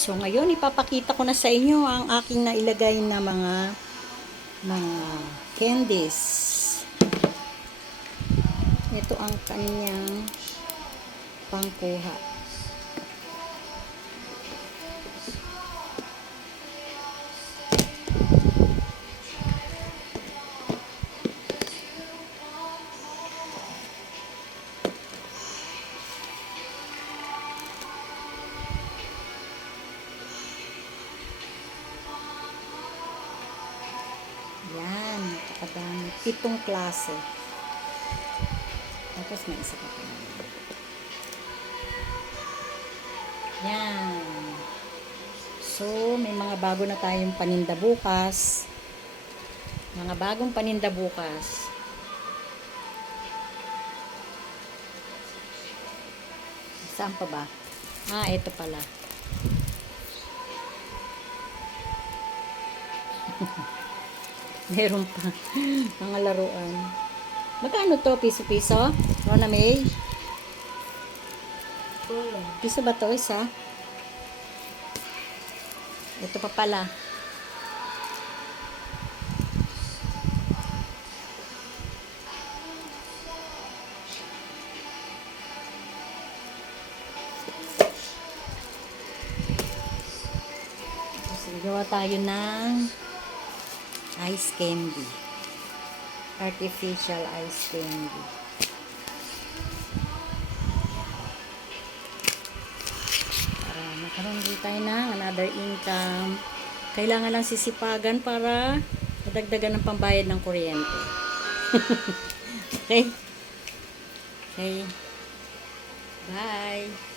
So ngayon ipapakita ko na sa inyo ang aking nailagay na mga candies. Ito ang kanyang pangkuha. Yan, napakadami. 7 klase. Tapos may isa pa pa. Yan. So, may mga bago na tayong paninda bukas. Mga bagong paninda bukas. Saan pa ba? Ito pala. Meron pa. Mga laruan. Magkano to? Piso-piso? Rona May? Piso ba to? Isa? Ito pa pala. Gawa tayo ng ice candy. Artificial ice candy. Para magkaroon din tayo ng another income. Kailangan lang sisipagan para madagdagan ng pambayad ng kuryente. Okay? Okay. Bye.